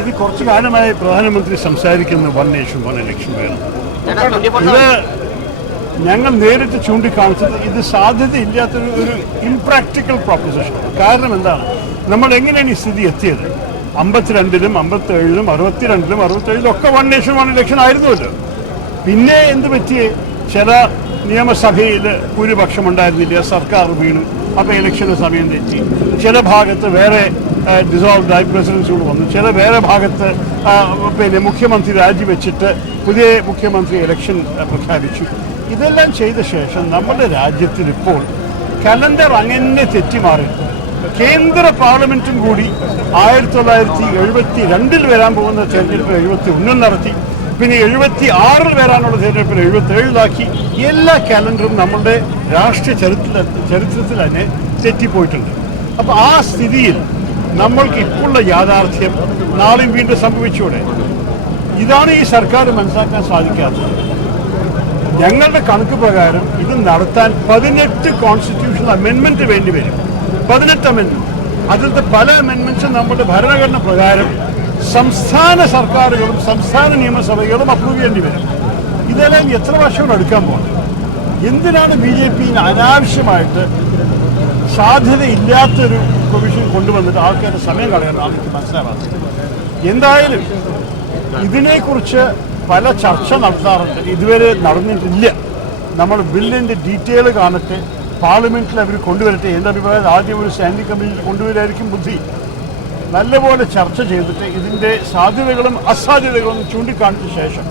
ഇത് കുറച്ചു കാലമായി പ്രധാനമന്ത്രി സംസാരിക്കുന്ന വൺ നേഷൻ വൺ ഇലക്ഷൻ വേണം. ഇത് ഞങ്ങൾ നേരിട്ട് ചൂണ്ടിക്കാണിച്ചത് ഇത് സാധ്യതയില്ലാത്തൊരു ഇംപ്രാക്ടിക്കൽ പ്രോപ്പോസിഷൻ. കാരണം എന്താണ്, നമ്മൾ എങ്ങനെയാണ് ഈ സ്ഥിതി എത്തിയത്? 52-ലും 57-ലും 62-ലും 67-ലും ഒക്കെ വൺ നേഷൻ വൺ ഇലക്ഷൻ ആയിരുന്നുവല്ലോ. പിന്നെ എന്ത് പറ്റിയേ? ചില നിയമസഭയിൽ ഭൂരിപക്ഷം ഉണ്ടായിരുന്നില്ല, സർക്കാർ വീണു, അപ്പോൾ ഇലക്ഷന് സമയം തെറ്റി. ചില ഭാഗത്ത് വേറെ ഡിസോൾവ് പ്രസിഡൻസിയോട് വന്നു, ചില വേറെ ഭാഗത്ത് മുഖ്യമന്ത്രി രാജിവെച്ചിട്ട് പുതിയ മുഖ്യമന്ത്രി ഇലക്ഷൻ പ്രഖ്യാപിച്ചു. ഇതെല്ലാം ചെയ്ത ശേഷം നമ്മുടെ രാജ്യത്തിൽ ഇപ്പോൾ കലണ്ടർ അങ്ങനെ തെറ്റിമാറി. കേന്ദ്ര പാർലമെന്റും കൂടി 1972 വരാൻ പോകുന്ന തെരഞ്ഞെടുപ്പ് 71 നടത്തി. പിന്നെ 76 വരാനുള്ള തെരഞ്ഞെടുപ്പിൽ 77 എല്ലാ കാലണ്ടറും നമ്മുടെ രാഷ്ട്രീയ ചരിത്രത്തിൽ തന്നെ തെറ്റിപ്പോയിട്ടുണ്ട്. അപ്പോൾ ആ സ്ഥിതിയിൽ നമ്മൾക്ക് ഇപ്പോഴുള്ള യാഥാർത്ഥ്യം നാളെയും വീണ്ടും സംഭവിച്ചൂടെ? ഇതാണ് ഈ സർക്കാർ മനസ്സിലാക്കാൻ സാധിക്കാത്തത്. ഞങ്ങളുടെ കണക്ക് പ്രകാരം ഇത് നടത്താൻ 18 കോൺസ്റ്റിറ്റ്യൂഷണൽ അമെൻമെന്റ് വേണ്ടി വരും. 18 അമെൻമെന്റ്. അതിലത്തെ പല അമെൻമെന്റ്സും നമ്മുടെ ഭരണഘടന പ്രകാരം സംസ്ഥാന സർക്കാരുകളും സംസ്ഥാന നിയമസഭകളും അപ്രൂവ് ചെയ്യേണ്ടി വരും. ഇതെല്ലാം എത്ര വർഷം എടുക്കാൻ പോകുന്നത്? എന്തിനാണ് BJP അനാവശ്യമായിട്ട് സാധ്യതയില്ലാത്തൊരു പ്രൊവിഷൻ കൊണ്ടുവന്നിട്ട് ആൾക്കാരുടെ സമയം കളയണം? ആൾക്ക് മനസ്സിലാവാത്തത്. എന്തായാലും ഇതിനെക്കുറിച്ച് പല ചർച്ച നടത്താറുണ്ട്, ഇതുവരെ നടന്നിട്ടില്ല. നമ്മൾ ബില്ലിൻ്റെ ഡീറ്റെയിൽ കാണട്ടെ, പാർലമെന്റിൽ അവർ കൊണ്ടുവരട്ടെ. എൻ്റെ അഭിപ്രായം ആദ്യം ഒരു സ്റ്റാൻഡിംഗ് കമ്മിറ്റി കൊണ്ടുവരായിരിക്കും ബുദ്ധി. നല്ലപോലെ ചർച്ച ചെയ്തിട്ട് ഇതിൻ്റെ സാധ്യതകളും അസാധ്യതകളും ചൂണ്ടിക്കാണിച്ച ശേഷം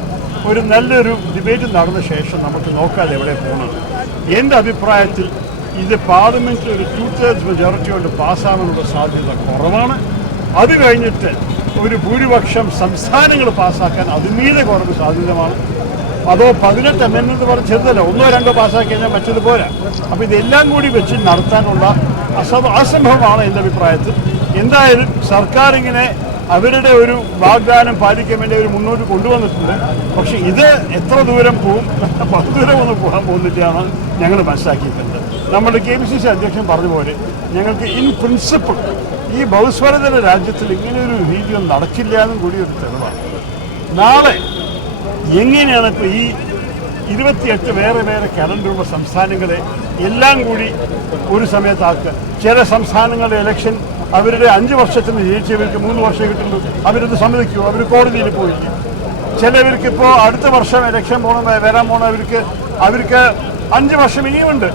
ഒരു നല്ലൊരു ഡിബേറ്റ് നടന്ന ശേഷം നമുക്ക് നോക്കാതെ എവിടെ പോകണം. എൻ്റെ അഭിപ്രായത്തിൽ ഇത് പാർലമെന്റിൽ ഒരു 2/3 മെജോറിറ്റി കൊണ്ട് പാസ്സാവാനുള്ള സാധ്യത കുറവാണ്. അത് കഴിഞ്ഞിട്ട് ഒരു ഭൂരിപക്ഷം സംസ്ഥാനങ്ങൾ പാസ്സാക്കാൻ അതിമീതെ കുറവ് സാധ്യതമാണ്. അതോ 18 അമെൻമെന്റ് പറഞ്ഞ് ചെറുതല്ല, 1-2 പാസ്സാക്കി കഴിഞ്ഞാൽ മറ്റത് പോരാ. അപ്പോൾ ഇതെല്ലാം കൂടി വെച്ച് നടത്താനുള്ള അസംഭവമാണ് എൻ്റെ അഭിപ്രായത്തിൽ. എന്തായാലും സർക്കാർ ഇങ്ങനെ അവരുടെ ഒരു വാഗ്ദാനം പാലിക്കാൻ വേണ്ടി അവർ മുന്നോട്ട് കൊണ്ടുവന്നിട്ടുണ്ട്. പക്ഷെ ഇത് എത്ര ദൂരം പോവും? ദൂരം ഒന്നും പോകാൻ പോകുന്നിട്ടാണ് ഞങ്ങൾ മനസ്സിലാക്കിയിട്ടുണ്ട്. നമ്മുടെ KPCC അധ്യക്ഷൻ പറഞ്ഞ പോലെ ഞങ്ങൾക്ക് ഇൻ പ്രിൻസിപ്പിൾ ഈ ബഹുസ്വരതര രാജ്യത്തിൽ ഇങ്ങനെയൊരു രീതിയൊന്നും നടക്കില്ല എന്നും കൂടി ഒരു തെളിവാണ്. നാളെ എങ്ങനെയാണ് ഇപ്പോൾ ഈ 28 വേറെ വേറെ കലണ്ടറുള്ള സംസ്ഥാനങ്ങളെ എല്ലാം കൂടി ഒരു സമയത്താക്കുക? ചില സംസ്ഥാനങ്ങളുടെ ഇലക്ഷൻ അവരുടെ 5 വർഷത്തിന് ജയിച്ചവർക്ക് 3 വർഷം കിട്ടുള്ളൂ. അവരത് സമ്മതിക്കുമോ? അവർ കോടതിയിൽ പോയില്ല. ചിലവർക്കിപ്പോൾ അടുത്ത വർഷം ഇലക്ഷൻ വരാൻ പോണവർക്ക് 5 വർഷം ഇനിയുമുണ്ട്.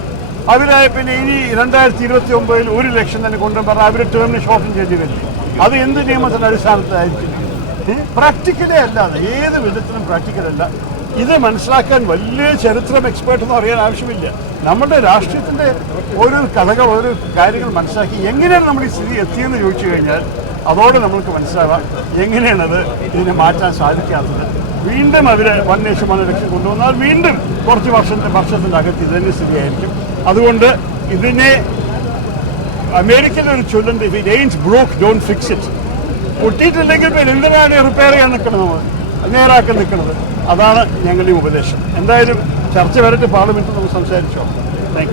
അവരായ പിന്നെ ഇനി 2029 ഒരു ഇലക്ഷൻ തന്നെ കൊണ്ടുവരാൻ അവർ ടേമിന് ഷോർട്ടൻ ചെയ്ത് വരില്ല. അത് എന്ത് നിയമത്തിൻ്റെ അടിസ്ഥാനത്തിലായിരിക്കും? പ്രാക്ടിക്കലേ അല്ല, ഏത് വിധത്തിലും പ്രാക്ടിക്കലല്ല. ഇത് മനസ്സിലാക്കാൻ വലിയ ചരിത്രം എക്സ്പേർട്ട് എന്ന് പറയാൻ ആവശ്യമില്ല. നമ്മുടെ രാഷ്ട്രീയത്തിൻ്റെ ഓരോ കഥകൾ, ഓരോ കാര്യങ്ങൾ മനസ്സിലാക്കി എങ്ങനെയാണ് നമ്മൾ ഈ സ്ഥിതി എത്തിയെന്ന് ചോദിച്ചു കഴിഞ്ഞാൽ അതോടെ നമ്മൾക്ക് മനസ്സിലാവാം എങ്ങനെയാണത് ഇതിനെ മാറ്റാൻ സാധിക്കാത്തത്. വീണ്ടും അവർ വൺ നേഷൻ വൺ ഇലക്ഷൻ കൊണ്ടുവന്നാൽ വീണ്ടും കുറച്ച് വർഷത്തിൻ്റെ അകത്ത് ഇത് തന്നെ സ്ഥിതിയായിരിക്കും. അതുകൊണ്ട് ഇതിനെ അമേരിക്കയിലെ ഒരു ചൊല്ലുണ്ട്, if it എയിൻസ് broke don't fix it. പൊട്ടിയിട്ടില്ലെങ്കിൽ പിന്നെ എന്തിനാണ് റിപ്പയർ ചെയ്യാൻ നിൽക്കണം, നമ്മൾ നേരാക്കാൻ നിൽക്കുന്നത്? അതാണ് ഞങ്ങളുടെ ഉപദേശം. എന്തായാലും ചർച്ച വരട്ടെ, പാർലമെന്റിൽ നമുക്ക് സംസാരിച്ചോ. Thank you.